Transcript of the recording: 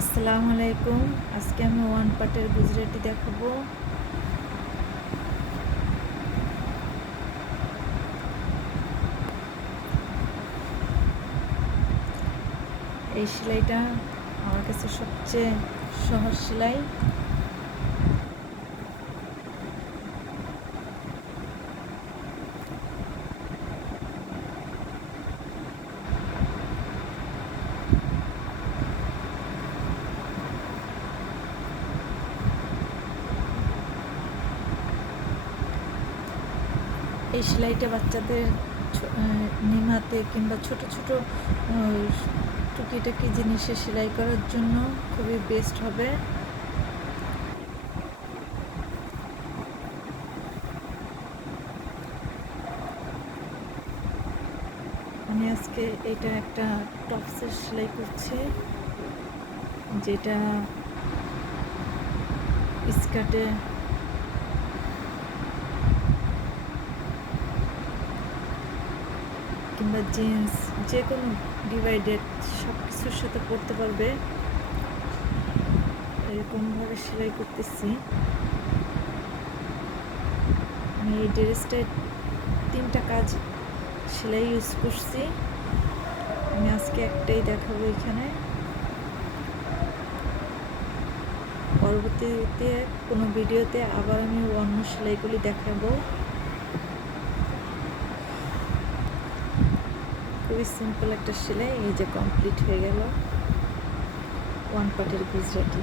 আসসালামু আলাইকুম। আজকে আমি ওয়ান পার্টের গুজরাটি দেখাবো। এই সেলাইটা আমার কাছে সবচেয়ে সহজ সেলাই। এই সেলাইটা বাচ্চাদের নিমাতে কিংবা ছোট ছোট টুকিটাকি জিনিসে সেলাই করার জন্য খুবই বেস্ট হবে। আমি আজকে এটা একটা টপসের সেলাই করছি, যেটা স্কার্টে কিংবা জিন্স যে কোনো ডিভাইডেড সব কিছুর সাথে পরতে পারবে। এরকমভাবে সেলাই করতেছি। আমি এই ড্রেসটায় তিনটা কাজ সেলাই ইউজ করছি। আমি আজকে একটাই দেখাবো এখানে। পরবর্তীতে কোনো ভিডিওতে আবার আমি অন্য সেলাইগুলি দেখাবো। খুবই সিম্পল একটা সেলাই এই যে কমপ্লিট হয়ে গেল। ওয়ান পার্টের গুজরাটি